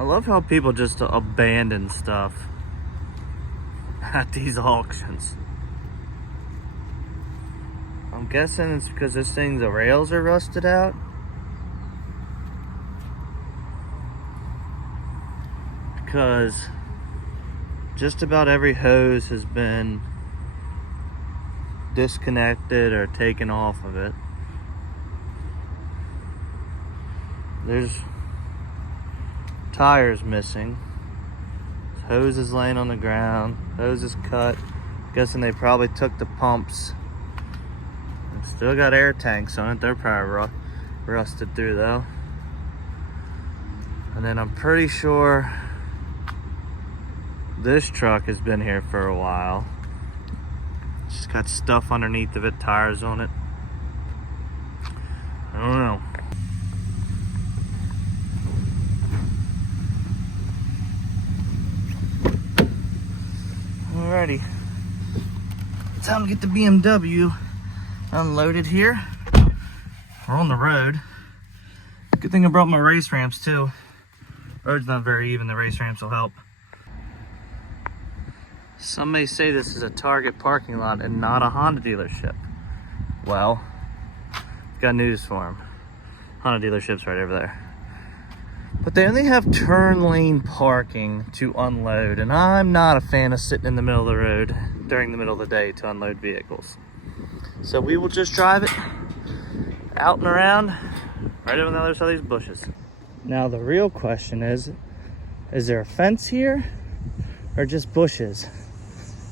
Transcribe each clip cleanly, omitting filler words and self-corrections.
I love how people just abandon stuff at these auctions. I'm guessing it's because the rails are rusted out. Because just about every hose has been disconnected or taken off of it. There's tires missing. Hose is laying on the ground. Hose is cut. Guessing they probably took the pumps. Still got air tanks on it. They're probably rusted through though. And then I'm pretty sure this truck has been here for a while. It's just got stuff underneath of it, tires on it. I don't know. Alrighty. Time to get the BMW unloaded here. We're on the road. Good thing I brought my race ramps too. Road's not very even, the race ramps will help. Some may say this is a Target parking lot and not a Honda dealership. Well, got news for them. Honda dealership's right over there. But they only have turn lane parking to unload, and I'm not a fan of sitting in the middle of the road during the middle of the day to unload vehicles. So we will just drive it out and around right over on the other side of these bushes. Now the real question is there a fence here or just bushes?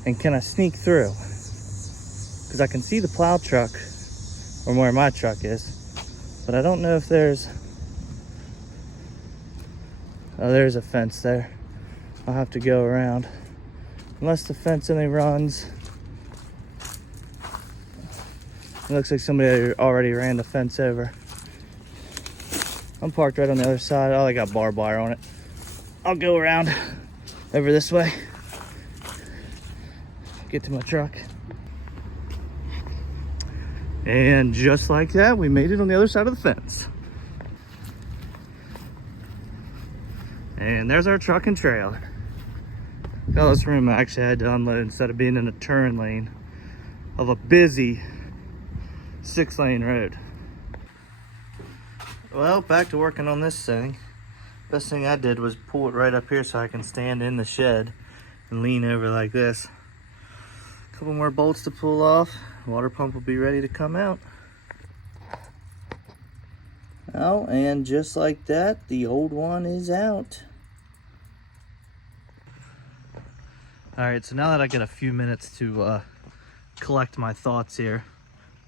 And can I sneak through? Because I can see the plow truck from where my truck is, but I don't know if there's... Oh, there's a fence there. I'll have to go around. Unless the fence only runs. It looks like somebody already ran the fence over. I'm parked right on the other side. Oh, they got barbed wire on it. I'll go around over this way. Get to my truck. And just like that, we made it on the other side of the fence. And there's our truck and trailer. Got this room I actually had to unload instead of being in a turn lane of a busy 6-lane road. Well, back to working on this thing. Best thing I did was pull it right up here so I can stand in the shed and lean over like this. A couple more bolts to pull off. Water pump will be ready to come out. Oh, and just like that, the old one is out. All right, so now that I get a few minutes to collect my thoughts here,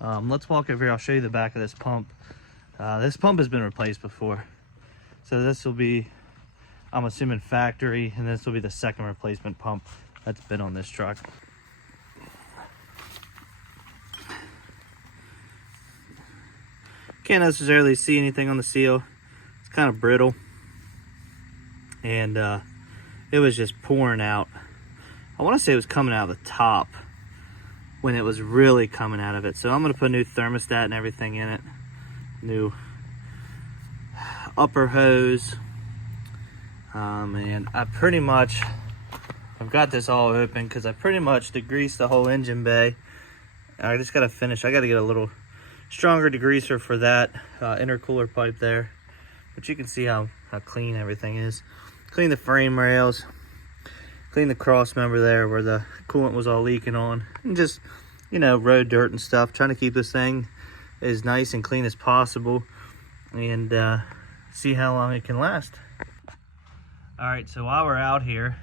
let's walk over here. I'll show you the back of this pump. This pump has been replaced before. So this will be, I'm assuming, factory, and this will be the second replacement pump that's been on this truck. Can't necessarily see anything on the seal. It's kind of brittle. And it was just pouring out. I want to say it was coming out of the top when it was really coming out of it. So I'm going to put a new thermostat and everything in it. New upper hose. And I've got this all open because I pretty much degreased the whole engine bay. I just got to finish. I got to get a little stronger degreaser for that intercooler pipe there. But you can see how clean everything is. Clean the frame rails. Clean the cross member there where the coolant was all leaking on. And just, you know, road dirt and stuff. Trying to keep this thing as nice and clean as possible. And see how long it can last. Alright, so while we're out here,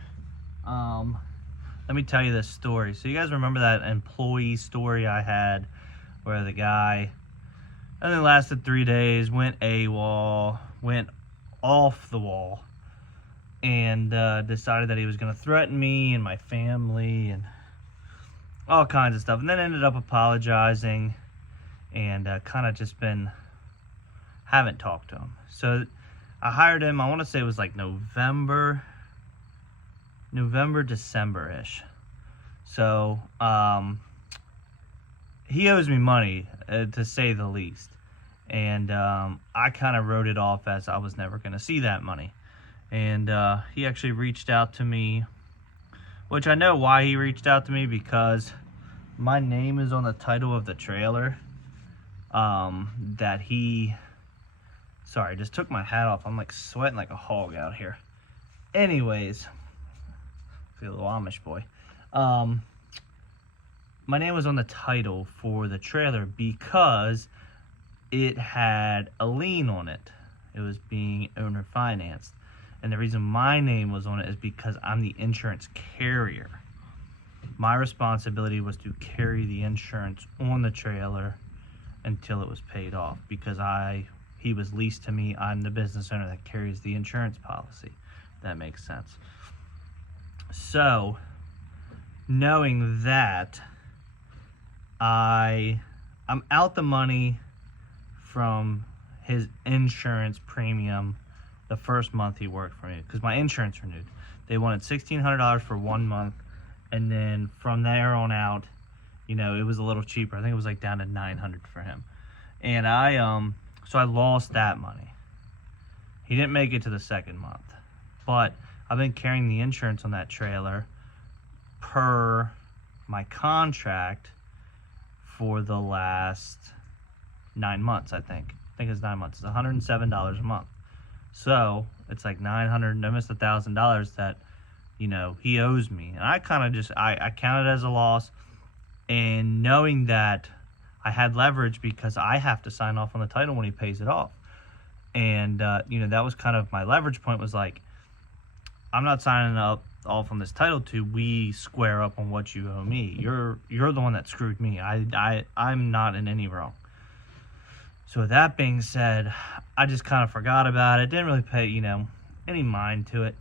let me tell you this story. So you guys remember that employee story I had where the guy, and it lasted 3 days, went AWOL, went off the wall, and decided that he was going to threaten me and my family and all kinds of stuff, and then ended up apologizing and kind of just haven't talked to him. So I hired him, I want to say it was like November, December-ish. So he owes me money, to say the least. And I kind of wrote it off as I was never going to see that money. And he actually reached out to me, which I know why he reached out to me, because my name is on the title of the trailer. That he, sorry, I just took my hat off. I'm like sweating like a hog out here. Anyways, feel a little Amish boy. My name was on the title for the trailer because it had a lien on it. It was being owner financed. And the reason my name was on it is because I'm the insurance carrier. My responsibility was to carry the insurance on the trailer until it was paid off, because he was leased to me. I'm the business owner that carries the insurance policy. That makes sense. So, knowing that, I'm out the money from his insurance premium the first month he worked for me, because my insurance renewed. They wanted $1,600 for 1 month, and then from there on out, you know, it was a little cheaper. I think it was like down to $900 for him. And so I lost that money. He didn't make it to the second month. But I've been carrying the insurance on that trailer per my contract for the last 9 months, I think. I think it's 9 months. It's $107 a month. So it's like $900, almost $1,000 that, you know, he owes me. And I kind of just, I count it as a loss. And knowing that I had leverage, because I have to sign off on the title when he pays it off. And, you know, that was kind of my leverage point, was like, I'm not signing up off on this title to we square up on what you owe me. You're the one that screwed me. I'm not in any wrong. So with that being said, I just kind of forgot about it. Didn't really pay, you know, any mind to it.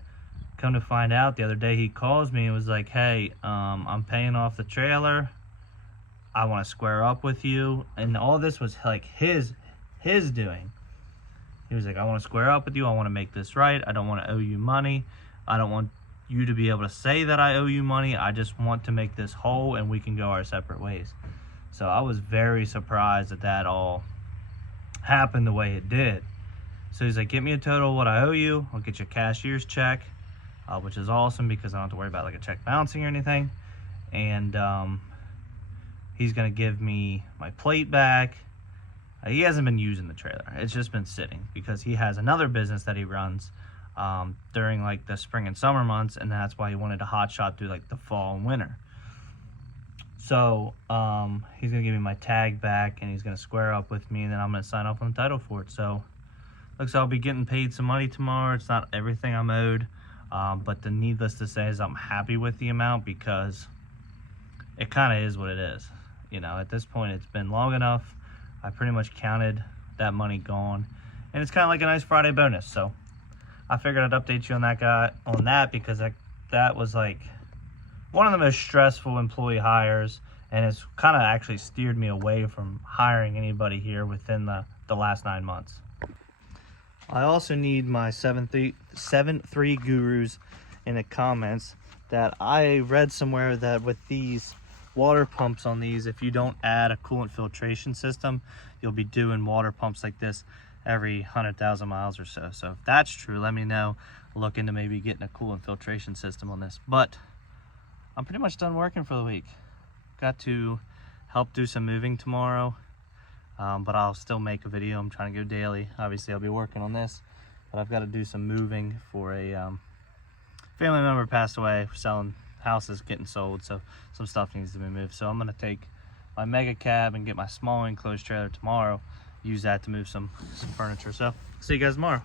Come to find out, the other day he calls me and was like, hey, I'm paying off the trailer. I want to square up with you. And all this was like his doing. He was like, I want to square up with you. I want to make this right. I don't want to owe you money. I don't want you to be able to say that I owe you money. I just want to make this whole, and we can go our separate ways. So I was very surprised that all happened the way it did. So he's like, get me a total of what I owe you. I'll get you a cashier's check, which is awesome, because I don't have to worry about like a check bouncing or anything. And he's going to give me my plate back. He hasn't been using the trailer. It's just been sitting, because he has another business that he runs during like the spring and summer months, and that's why he wanted to hotshot through like the fall and winter. So he's going to give me my tag back, and he's going to square up with me, and then I'm going to sign off on the title for it. So looks like I'll be getting paid some money tomorrow. It's not everything I'm owed, but the needless to say is I'm happy with the amount, because it kind of is what it is. You know, at this point, it's been long enough. I pretty much counted that money gone, and it's kind of like a nice Friday bonus. So I figured I'd update you on that because that was like one of the most stressful employee hires, and it's kind of actually steered me away from hiring anybody here within the last 9 months. I also need my 7.3 gurus in the comments. That I read somewhere that with these water pumps on these, if you don't add a coolant filtration system, you'll be doing water pumps like this every 100,000 miles or so. So if that's true, let me know. Look into maybe getting a coolant filtration system on this. But I'm pretty much done working for the week. Got to help do some moving tomorrow, but I'll still make a video. I'm trying to go daily. Obviously I'll be working on this, but I've got to do some moving for a family member passed away, selling houses, getting sold, so some stuff needs to be moved. So I'm going to take my mega cab and get my small enclosed trailer tomorrow, use that to move some furniture. So see you guys tomorrow.